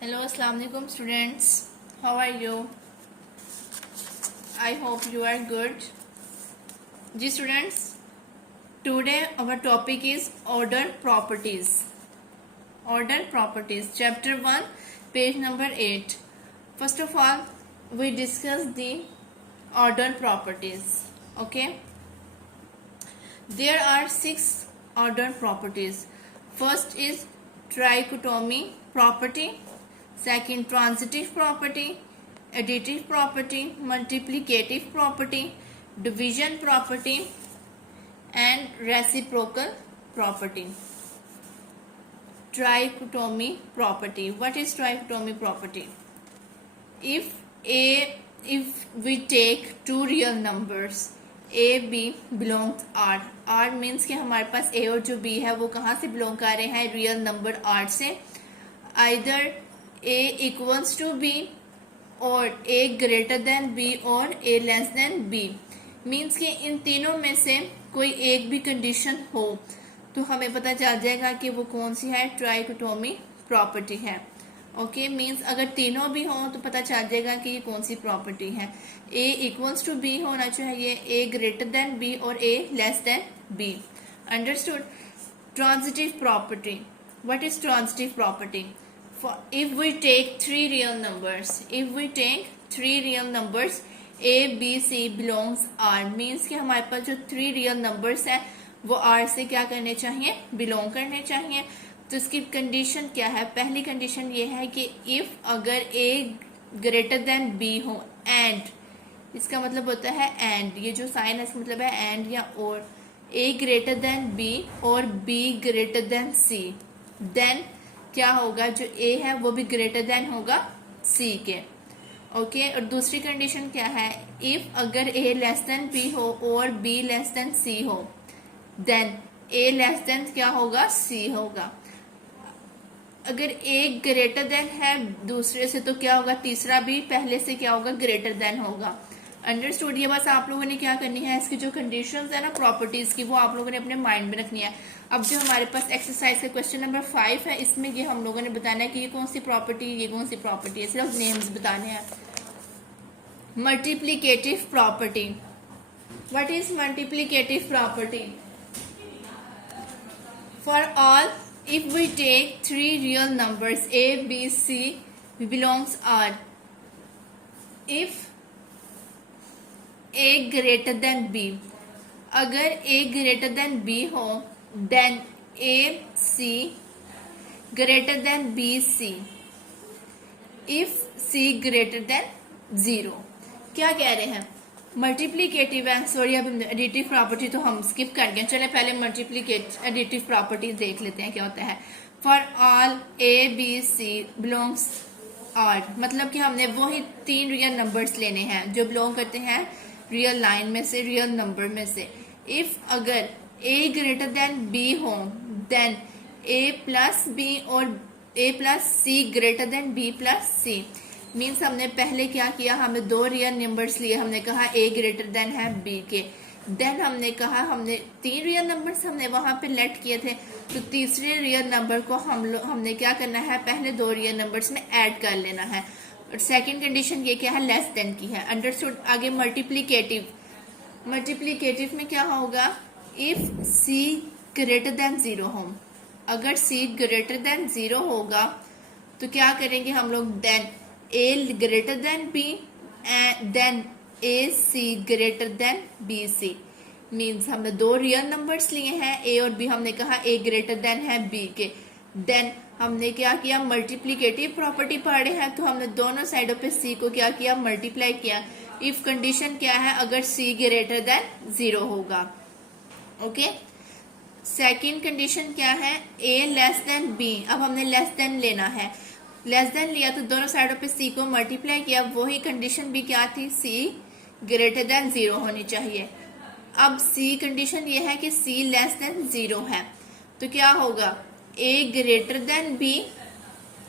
Hello, Assalamu alaikum students. How are you? I hope you are good. Ji students, today our topic is order properties. Order properties, chapter 1, page number 8. First of all, we discuss the order properties. Okay? There are 6 order properties. First is trichotomy property. Second, transitive property, additive property, multiplicative property, division property, and reciprocal property. Trichotomy property. What is trichotomy property? If we take two real numbers a b belongs r. r means कि हमारे पास a और जो b है वो कहाँ से belong कर रहे हैं? रियल नंबर r से. Either a equals to b और a greater than b और a less than b. Means कि इन तीनों में से कोई एक भी कंडीशन हो तो हमें पता चल जाएगा कि वो कौन सी है, ट्राइकोटोमी प्रॉपर्टी है. ओके, मीन्स अगर तीनों भी हों तो पता चल जाएगा कि ये कौन सी प्रॉपर्टी है. a इक्वल्स टू b होना चाहिए, a ग्रेटर देन b और a less than b. Understood. Transitive property. What is transitive property? If we take three real numbers, a b c belongs r, means कि हमारे पास जो 3 real numbers है वो r से क्या करने चाहिए? बिलोंग करने चाहिए. तो इसकी कंडीशन क्या है? पहली कंडीशन ये है कि if अगर a ग्रेटर देन b हो, एंड इसका मतलब होता है एंड, ये जो साइन है इसका मतलब है एंड या और. a ग्रेटर देन b और b greater than c, then क्या होगा? जो a है वो भी ग्रेटर देन होगा c के. ओके, और दूसरी कंडीशन क्या है? इफ अगर a लेस देन b हो और b लेस देन c हो, देन a लेस देन क्या होगा? c होगा. अगर a ग्रेटर देन है दूसरे से तो क्या होगा? तीसरा भी पहले से क्या होगा? ग्रेटर देन होगा. अंडरस्टूड. ये बस आप लोगों ने क्या करनी है, इसकी जो कंडीशंस है ना प्रॉपर्टीज की, वो आप लोगों ने अपने माइंड में रखनी है. अब जो हमारे पास एक्सरसाइज का क्वेश्चन नंबर 5 है, इसमें ये हम लोगों ने बताना है कि ये कौन सी प्रॉपर्टी, ये कौन सी प्रॉपर्टी है. सिर्फ नेम्स बताने हैं. Multiplicative property. What is multiplicative property? For all, if we take 3 real numbers a b c belongs r. If a greater than b, अगर a ग्रेटर देन b हो, then a c greater than b c. If c greater than 0. क्या कह रहे हैं? Multiplicative है. Sorry, अब additive property तो हम स्किप कर गए. चले पहले मल्टीप्लीकेट एडिटिव प्रॉपर्टीज देख लेते हैं क्या होता है. For all a b c belongs r, मतलब कि हमने वो ही 3 रियल नंबर्स लेने हैं जो बिलोंग करते हैं रियल लाइन में से, रियल नंबर में से. इफ अगर a ग्रेटर देन b हो, देन a प्लस b और a plus c greater than b plus c. Means हमने पहले क्या किया? हमने 2 रियल नंबर्स लिए. हमने कहा a ग्रेटर देन है b के. देन हमने कहा हमने 3 रियल नंबर्स हमने वहां पे लेट किए थे, तो तीसरे रियल नंबर को हमने क्या करना है? पहले 2 रियल नंबर्स में ऐड कर लेना है. और सेकंड कंडीशन ये क्या है? लेस देन की है. अंडरस्टूड. आगे मल्टीप्लीकेटिव. मल्टीप्लीकेटिव में क्या होगा? इफ c ग्रेटर देन 0 हो, अगर c ग्रेटर देन 0 होगा तो क्या करेंगे हम लोग? Then a greater than b, then a c greater than b c. Means हमने 2 रियल नंबर्स लिए हैं, a और b. हमने कहा a ग्रेटर देन है b के. देन हमने क्या किया? मल्टीप्लीकेटिव प्रॉपर्टी पढ़े हैं तो हमने दोनों साइडों पे c को क्या किया? मल्टीप्लाई किया. इफ कंडीशन क्या है? अगर c ग्रेटर देन 0 होगा. ओके. सेकंड कंडीशन क्या है? a less than b. अब हमने लेस देन लेना है. लेस देन लिया तो दोनों साइडों पे c को मल्टीप्लाई किया. वही कंडीशन भी क्या थी? c ग्रेटर देन 0 होनी चाहिए. अब c कंडीशन ये है कि c लेस देन 0 है, तो क्या होगा? a greater than b.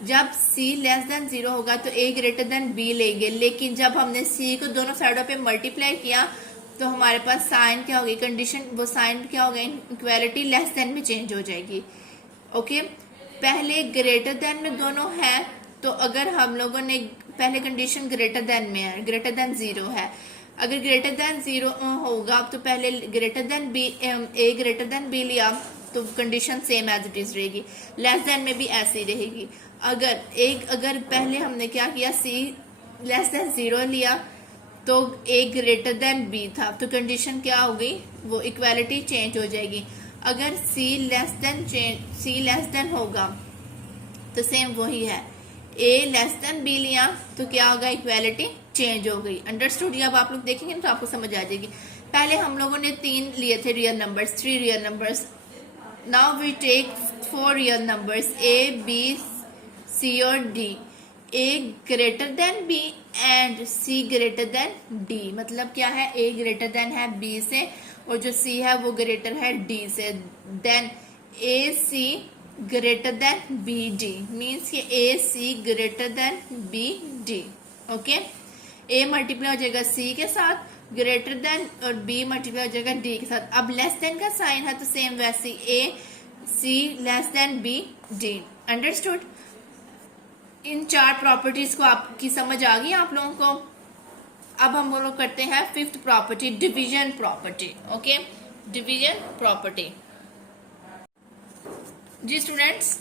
जब c लेस देन 0 होगा तो a ग्रेटर देन b लेंगे, लेकिन जब हमने c को दोनों साइडों पे मल्टीप्लाई किया तो हमारे पास साइन क्या होगी? कंडीशन वो साइन क्या होगा? इक्वालिटी लेस देन में चेंज हो जाएगी. ओके. पहले ग्रेटर देन में दोनों है तो अगर हम लोगों ने पहले कंडीशन ग्रेटर देन में है, ग्रेटर देन 0 है, अगर ग्रेटर देन 0 होगा तो पहले greater than B, A greater than B लिया तो condition same as it is रहेगी। लेस देन में भी ऐसी रहेगी। अगर पहले हमने क्या किया, सी लेस देन 0 लिया तो ए ग्रेटर देन बी था, तो कंडीशन क्या हो गई, वो इक्वालिटी चेंज हो जाएगी। अगर सी लेस देन होगा तो सेम वही है, ए लेस देन बी लिया तो क्या होगा, इक्वालिटी चेंज हो गई। अंडरस्टूड? अब आप लोग देखेंगे तो आपको समझ आ जाएगी। पहले हम लोगों ने 3 लिए थे real numbers, 3 real numbers. Now we take 4 real numbers A B C और D. A greater than B and C greater than D. मतलब क्या है, ए ग्रेटर देन है बी से और जो सी है वो ग्रेटर है डी से। Then A C greater than B D, means ये A C greater than B D. Okay, A multiply हो जाएगा सी के साथ, ग्रेटर देन और बी मल्टीप्लाई हो जाएगा डी के साथ। अब लेस देन का साइन है तो सेम वैसे A C less than B D. Understood? इन 4 प्रॉपर्टीज को आपकी समझ आ गई आप लोगों को। अब हम लोग करते हैं 5th property, division property. Okay, division property. जी students,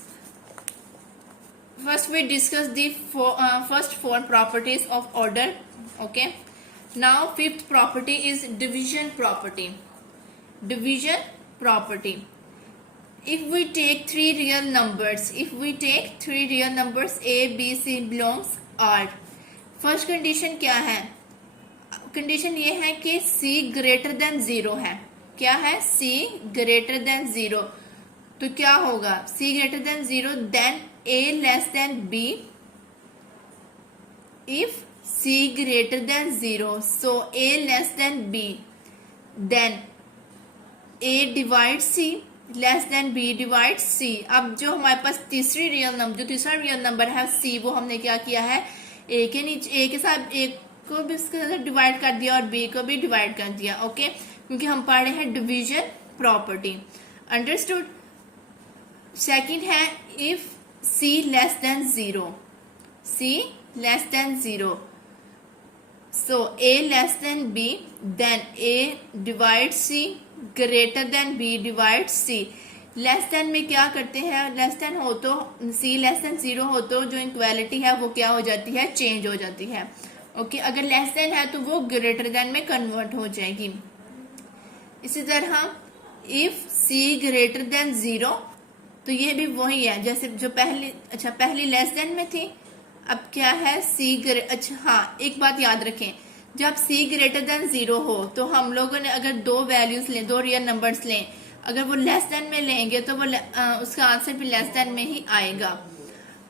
first we discuss the first 4 properties of order. Okay, now 5th property is division property. Division property. If we take 3 real numbers a b c belongs R, first condition क्या है, condition ये है कि c greater than 0 है। क्या है, c greater than 0, तो क्या होगा, c greater than 0 then a less than b if c greater than 0, so a less than b, then a divides c less than b divides c। अब जो हमारे पास तीसरा रियल नंबर है c, वो हमने क्या किया है, a के नीचे, a के साथ a को भी इसके साथ डिवाइड कर दिया और b को भी डिवाइड कर दिया। ओके, क्योंकि हम पढ़ रहे हैं डिवीजन प्रॉपर्टी। अंडरस्टूड? सेकंड है if c less than 0, c less than 0, so a less than b, then a divides c greater than b divides c। Less than में क्या करते हैं, लेस देन हो तो c लेस देन 0 हो तो जो इक्वालिटी है वो क्या हो जाती है, चेंज हो जाती है। ओके, अगर लेस देन है तो वो ग्रेटर देन में कन्वर्ट हो जाएगी। इसी तरह इफ c ग्रेटर देन 0, तो ये भी वही है जैसे जो पहली लेस देन में थी। अब क्या है, हाँ, एक बात याद रखें, जब c ग्रेटर देन 0 हो तो हम लोगों ने अगर 2 वैल्यूज लें, 2 रियल नंबर्स लें, अगर वो लेस देन में लेंगे तो वो उसका आंसर भी लेस देन में ही आएगा।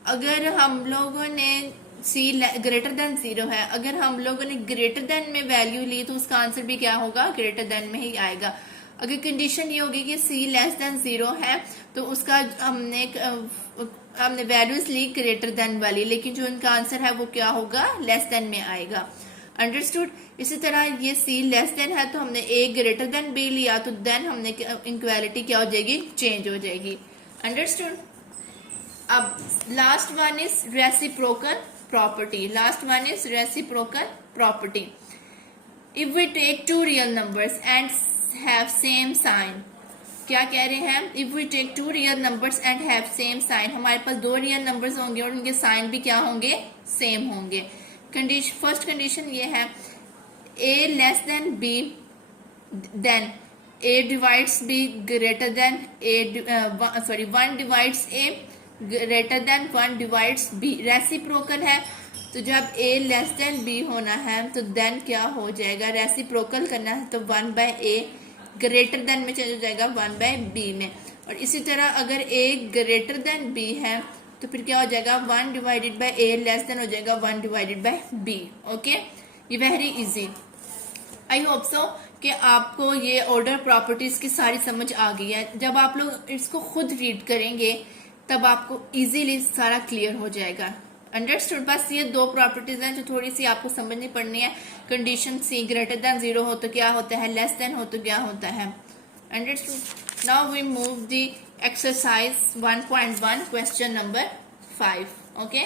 अगर हम लोगों ने c ग्रेटर देन 0 है, अगर हम लोगों ने ग्रेटर देन में वैल्यू ली तो उसका आंसर भी क्या होगा, ग्रेटर देन में ही आएगा। अगर कंडीशन ये होगी कि c लेस देन 0 है तो उसका हमने वैल्यूज ली ग्रेटर देन वाली, लेकिन जो इनका आंसर है वो क्या होगा, लेस देन में आएगा। अंडरस्टूड? इसी तरह ये c लेस देन है तो हमने a ग्रेटर देन b लिया तो देन हमने इक्वालिटी क्या हो जाएगी, चेंज हो जाएगी। अंडरस्टूड? अब last one is reciprocal property. If we take 2 real numbers and have same sign, क्या कह रहे हैं, if we take 2 real numbers and have same sign, हमारे पास 2 रियल नंबर्स होंगे और उनके साइन भी क्या होंगे, सेम होंगे। फर्स्ट कंडीशन ये है a less than b, then a divides b greater than a, 1 divides a greater than 1 divides b। Reciprocal है तो जब a लेस देन b होना है तो देन क्या हो जाएगा, रेसिप्रोकल करना है तो 1 बाय a ग्रेटर देन में चेंज हो जाएगा 1 बाय b में। और इसी तरह अगर a ग्रेटर देन b है तो फिर क्या हो जाएगा, 1 divided by a less then हो जाएगा 1 डिवाइडेड बाय b। ओके, ये very easy. I hope so कि आपको ये ऑर्डर प्रॉपर्टीज की सारी समझ आ गई है। जब आप लोग इसको खुद रीड करेंगे तब आपको इजीली सारा क्लियर हो जाएगा। अंडरस्टूड? बस ये 2 प्रॉपर्टीज हैं जो थोड़ी सी आपको समझनी पड़नी है। कंडीशन c ग्रेटर देन 0 हो तो क्या होता है, लेस देन हो तो क्या होता है। Understood? Now we move the exercise 1.1 question number 5। Okay,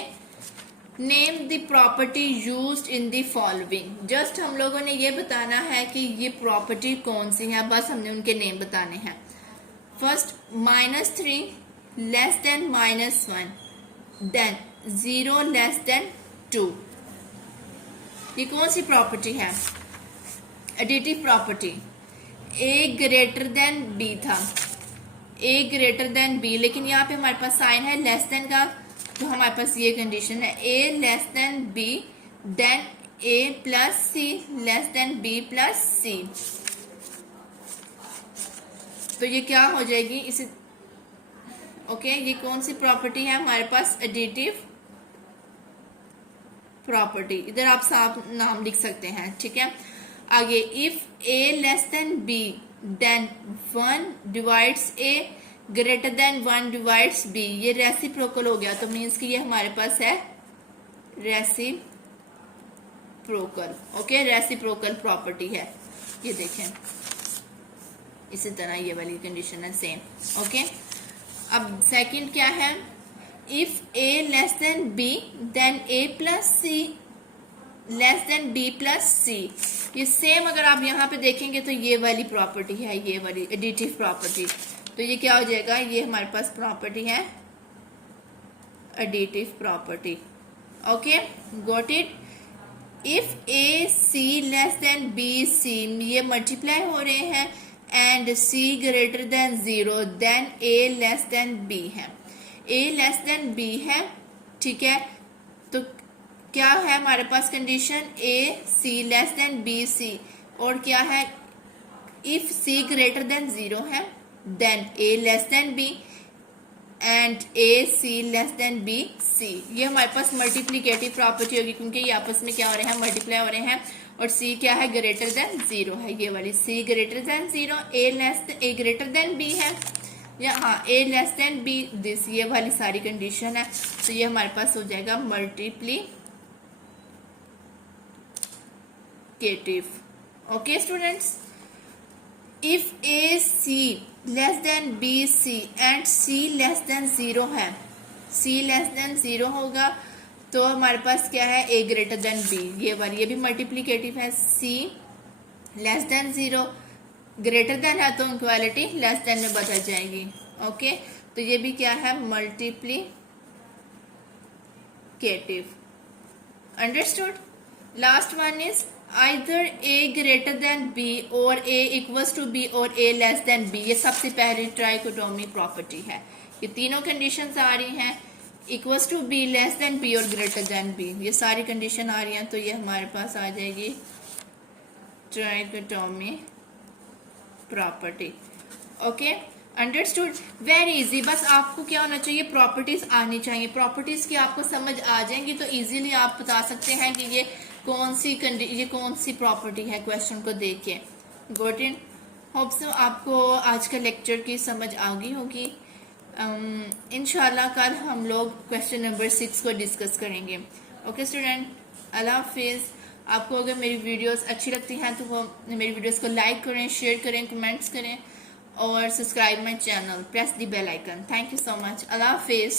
name the property used in the following. Just हम लोगों ने ये बताना है कि ये प्रॉपर्टी कौन सी है, बस हमने उनके नेम बताने हैं। First -3 less than -1, then 0 less than 2। ये कौन सी प्रॉपर्टी है? Additive property. A greater than B था, ए ग्रेटर देन बी, लेकिन यहाँ पे हमारे पास साइन है लेस देन का, तो हमारे पास ये कंडीशन है A less than B, then A plus C less than B plus C. तो ये क्या हो जाएगी इसे? ओके, ये कौन सी प्रॉपर्टी है हमारे पास? Additive property. इधर आप साफ नाम लिख सकते हैं, ठीक है। आगे, if A less than B then 1 divides A greater than 1 divides B. ये रेसिप्रोकल हो गया, तो मीन्स कि ये हमारे पास है रेसिप्रोकल। ओके, रेसिप्रोकल प्रॉपर्टी है, ये देखें। इसी तरह ये वाली कंडीशन है सेम। ओके, अब सेकंड क्या है? If A less than B then A plus C less than B plus C. ये सेम अगर आप यहाँ पे देखेंगे तो ये वाली प्रॉपर्टी है, ये वाली एडिटिव प्रॉपर्टी। तो ये क्या हो जाएगा? ये हमारे पास प्रॉपर्टी है additive property. Okay, got it. If A C less than B C, ये मल्टीप्लाई हो रहे हैं, and C greater than 0, then A less than B है। ए लेस देन बी है, ठीक है। तो क्या है हमारे पास condition? A C less than B C, और क्या है? इफ सी ग्रेटर देन 0 है, then A less than B and A C less than B C. ये हमारे पास मल्टीप्लीकेटिव प्रॉपर्टी होगी, क्योंकि ये आपस में क्या हो रहे हैं? मल्टीप्लाई हो रहे हैं। और सी क्या है? ग्रेटर देन 0 है, ये वाली सी ग्रेटर देन 0, ए ग्रेटर देन बी है, या हाँ ए लेस देन बी दिस, ये वाली सारी कंडीशन है। तो ये हमारे पास हो जाएगा multiplicative. Okay students, if A C less than B C and C less than 0 है, सी लेस देन 0 होगा, तो हमारे पास क्या है? ए ग्रेटर देन बी, ये वाली, ये भी मल्टीप्लीकेटिव है। सी लेस देन 0 ग्रेटर देन है, तो इक्वालिटी लेस देन में बदल जाएगी। ओके, तो ये भी क्या है? Multiplicative. Understood? Last one is either a greater than b or a equals to b or a less than b। ये सबसे पहली ट्राइकोटोमी प्रॉपर्टी है। ये तीनों कंडीशंस आ रही हैं, equals to B, less than B और ग्रेटर देन बी, ये सारी कंडीशन आ रही हैं। तो ये हमारे पास आ जाएगी trichotomy property. Okay, understood? Very easy. बस आपको क्या होना चाहिए? प्रॉपर्टीज आनी चाहिए। प्रॉपर्टीज की आपको समझ आ जाएंगी तो इजीली आप बता सकते हैं कि ये कौन सी प्रॉपर्टी है क्वेश्चन को देख के। Got it? होप सो आपको आज का लेक्चर की समझ आ गई होगी। इंशाल्लाह कल हम लोग क्वेश्चन नंबर 6 को डिस्कस करेंगे। ओके स्टूडेंट, अल्लाह हाफिज। आपको अगर मेरी वीडियोस अच्छी लगती हैं तो वो मेरी वीडियोस को लाइक करें, शेयर करें, कमेंट्स करें और subscribe my channel, press the bell icon. Thank you so much. अल्लाह हाफिज।